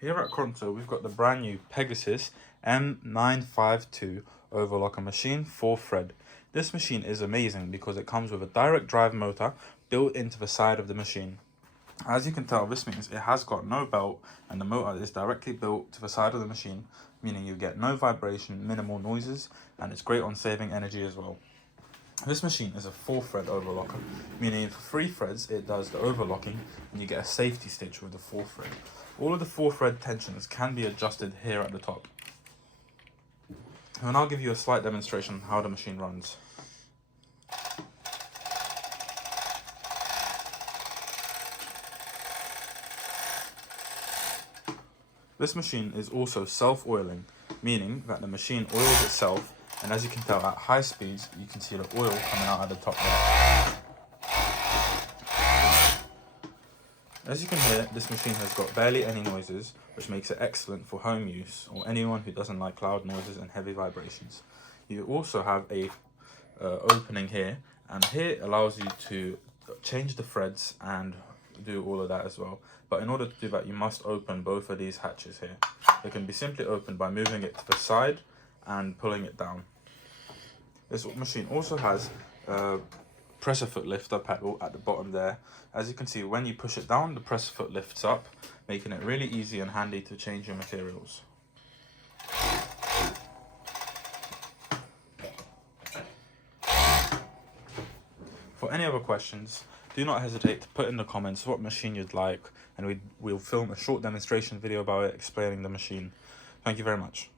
Here at Conto, we've got the brand new Pegasus M952 Overlock Machine 4-thread. This machine is amazing because it comes with a direct drive motor built into the side of the machine. As you can tell, this means it has got no belt and the motor is directly built to the side of the machine, meaning you get no vibration, minimal noises, and it's great on saving energy as well. This machine is a 4-thread overlocker, meaning for 3 threads it does the overlocking and you get a safety stitch with the 4th thread. All of the 4-thread tensions can be adjusted here at the top. And I'll give you a slight demonstration on how the machine runs. This machine is also self-oiling, meaning that the machine oils itself, and as you can tell at high speeds you can see the oil coming out at the top there. As you can hear, this machine has got barely any noises, which makes it excellent for home use or anyone who doesn't like loud noises and heavy vibrations. You also have a opening here, and here allows you to change the threads and do all of that as well. But in order to do that, you must open both of these hatches here. They can be simply opened by moving it to the side and pulling it down. This machine also has a presser foot lifter pedal at the bottom there. As you can see, when you push it down, the presser foot lifts up, making it really easy and handy to change your materials. For any other questions, do not hesitate to put in the comments what machine you'd like, and we'll film a short demonstration video about it explaining the machine. Thank you very much.